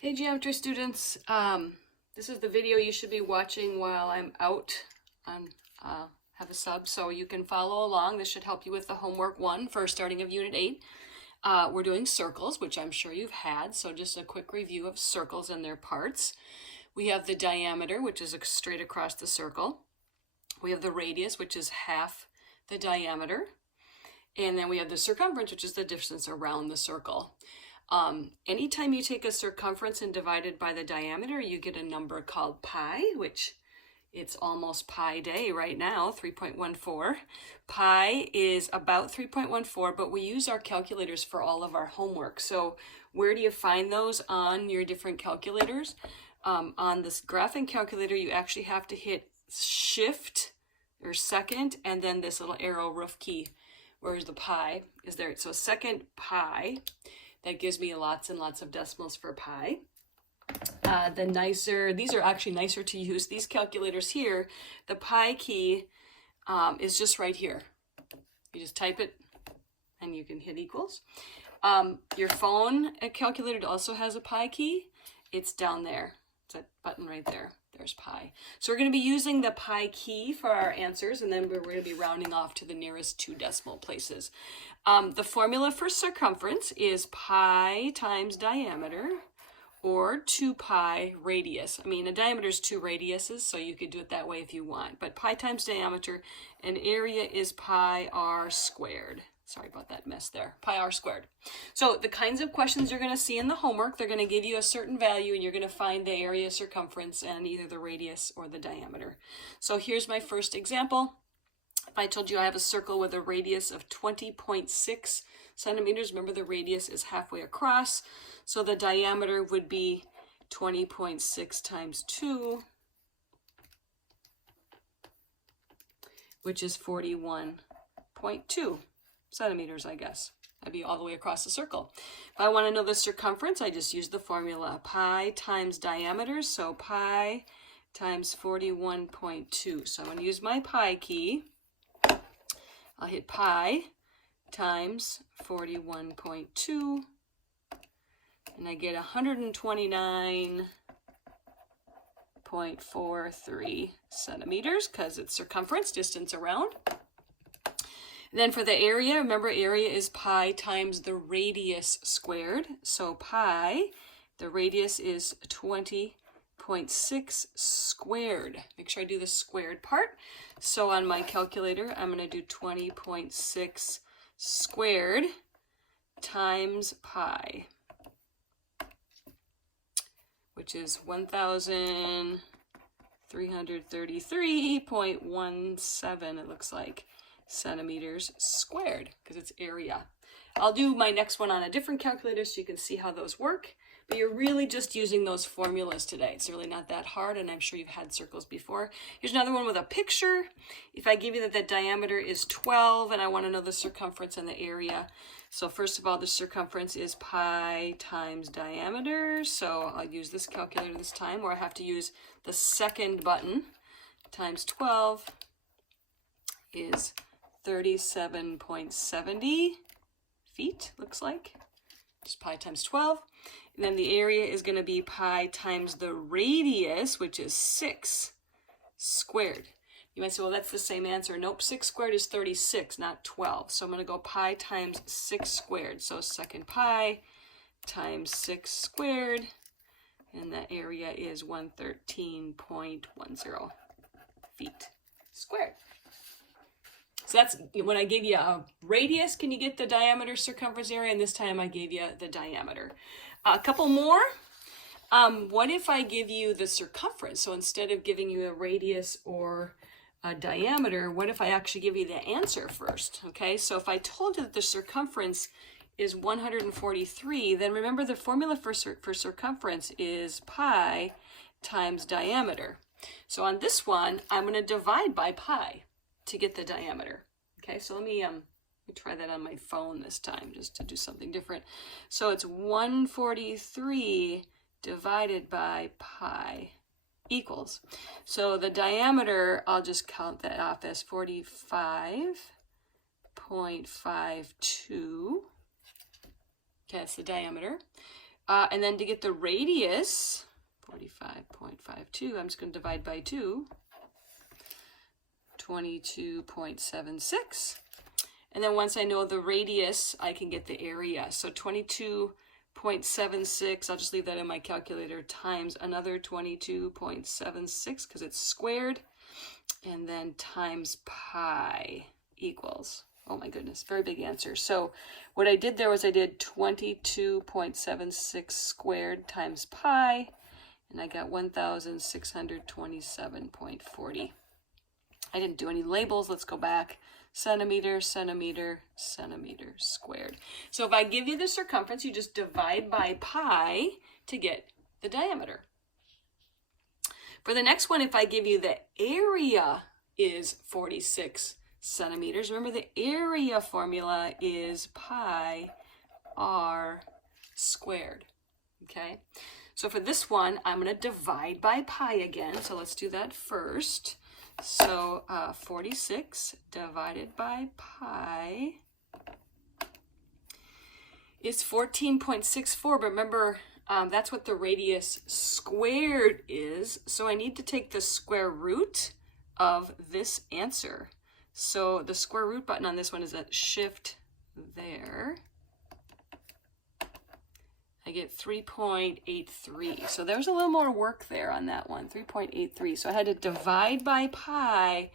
Hey geometry students, this is the video you should be watching while I'm out on have a sub, so you can follow along. This should help you with the homework 1 for starting of Unit 8. We're doing circles, which I'm sure you've had, so just a quick review of circles and their parts. We have the diameter, which is straight across the circle. We have the radius, which is half the diameter. And then we have the circumference, which is the distance around the circle. Anytime you take a circumference and divide it by the diameter, you get a number called pi, which it's almost pi day right now, 3.14. Pi is about 3.14, but we use our calculators for all of our homework. So where do you find those on your different calculators? On this graphing calculator, you actually have to hit shift or second, and then this little arrow roof key, whereas the pi is there. So second pi. That gives me lots and lots of decimals for pi. These are actually nicer to use. These calculators here, the pi key is just right here. You just type it and you can hit equals. Your phone calculator also has a pi key. It's down there. It's that button right there. There's pi. So we're going to be using the pi key for our answers, and then we're going to be rounding off to the nearest 2 decimal places. The formula for circumference is pi times diameter, or 2 pi radius. I mean, a diameter is 2 radiuses, so you could do it that way if you want. But pi times diameter, and area is pi r squared. Sorry about that mess there. Pi r squared. So the kinds of questions you're going to see in the homework, they're going to give you a certain value and you're going to find the area, circumference, and either the radius or the diameter. So here's my first example. If I told you I have a circle with a radius of 20.6 centimeters, remember the radius is halfway across, so the diameter would be 20.6 times 2, which is 41.2 centimeters, I guess. That'd be all the way across the circle. If I want to know the circumference, I just use the formula pi times diameter, so pi times 41.2. So I'm going to use my pi key. I'll hit pi times 41.2, and I get 129.43 centimeters because it's circumference, distance around. Then for the area, remember area is pi times the radius squared. So pi, the radius is 20.6 squared. Make sure I do the squared part. So on my calculator, I'm going to do 20.6 squared times pi, which is 1,333.17, it looks like, centimeters squared, because it's area. I'll do my next one on a different calculator so you can see how those work, but you're really just using those formulas today. It's really not that hard, and I'm sure you've had circles before. Here's another one with a picture. If I give you that the diameter is 12 and I want to know the circumference and the area, so first of all, the circumference is pi times diameter, so I'll use this calculator this time, or I have to use the second button, times 12 is 37.70 feet, looks like. Just pi times 12. And then the area is going to be pi times the radius, which is 6 squared. You might say, well, that's the same answer. Nope, 6 squared is 36, not 12. So I'm going to go pi times 6 squared. So second pi times 6 squared, and the area is 113.10 feet squared. So that's when I gave you a radius, can you get the diameter, circumference, area? And this time I gave you the diameter. A couple more. What if I give you the circumference? So instead of giving you a radius or a diameter, what if I actually give you the answer first? Okay, so if I told you that the circumference is 143, then remember the formula for circumference is pi times diameter. So on this one, I'm going to divide by pi to get the diameter. Okay, so let me try that on my phone this time, just to do something different. So it's 143 divided by pi equals. So the diameter, I'll just count that off as 45.52. Okay, that's the diameter. And then to get the radius, 45.52, I'm just going to divide by 2, 22.76. And then once I know the radius, I can get the area. So 22.76, I'll just leave that in my calculator, times another 22.76 because it's squared, and then times pi equals, oh my goodness, very big answer. So what I did there was I did 22.76 squared times pi, and I got 1,627.40. I didn't do any labels. Let's go back. Centimeter, centimeter, centimeter squared. So if I give you the circumference, you just divide by pi to get the diameter. For the next one, if I give you the area is 46 centimeters, remember the area formula is pi r squared, okay? So for this one, I'm going to divide by pi again. So let's do that first. So 46 divided by pi is 14.64. But remember, that's what the radius squared is. So I need to take the square root of this answer. So the square root button on this one is a shift there. I get 3.83. So there's a little more work there on that one, 3.83. So I had to divide by pi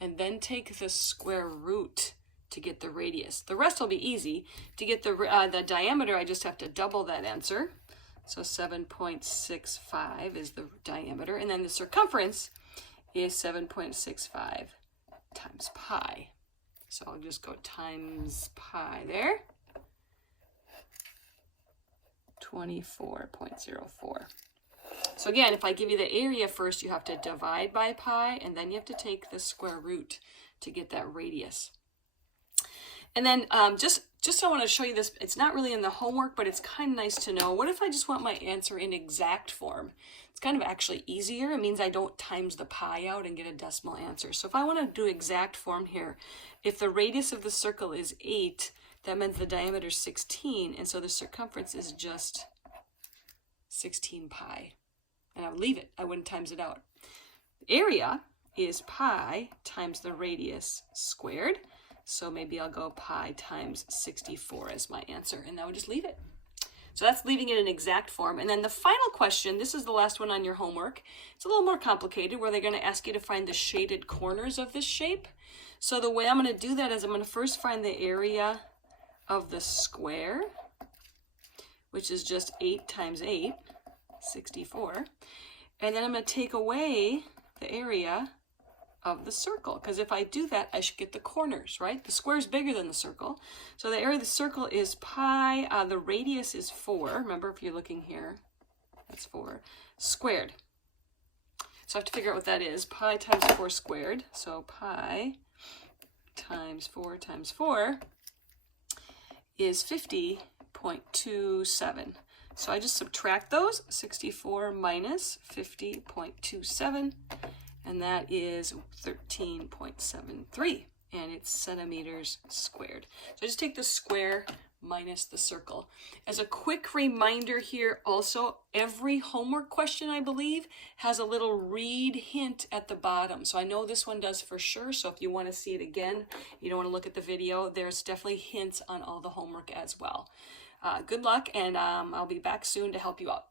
and then take the square root to get the radius. The rest will be easy. To get the diameter, I just have to double that answer. So 7.65 is the diameter. And then the circumference is 7.65 times pi. So I'll just go times pi there. 24.04. So again, if I give you the area first, you have to divide by pi, and then you have to take the square root to get that radius. And then just I want to show you this. It's not really in the homework, but it's kind of nice to know. What if I just want my answer in exact form? It's kind of actually easier. It means I don't times the pi out and get a decimal answer. So if I want to do exact form here, if the radius of the circle is 8, that means the diameter is 16, and so the circumference is just 16 pi. And I would leave it. I wouldn't times it out. The area is pi times the radius squared. So maybe I'll go pi times 64 as my answer, and I would just leave it. So that's leaving it in exact form. And then the final question, this is the last one on your homework. It's a little more complicated, where they're going to ask you to find the shaded corners of this shape. So the way I'm going to do that is I'm going to first find the area of the square, which is just 8 times 8, 64. And then I'm going to take away the area of the circle, because if I do that, I should get the corners, right? The square is bigger than the circle. So the area of the circle is pi, the radius is 4. Remember, if you're looking here, that's 4, squared. So I have to figure out what that is. Pi times 4 squared. So pi times 4 times 4 is 50.27. So I just subtract those, 64 minus 50.27, and that is 13.73, and it's centimeters squared. So I just take the square minus the circle. As a quick reminder here, also, every homework question, I believe, has a little read hint at the bottom. So I know this one does for sure, so if you want to see it again, you don't want to look at the video, there's definitely hints on all the homework as well. Good luck, and I'll be back soon to help you out.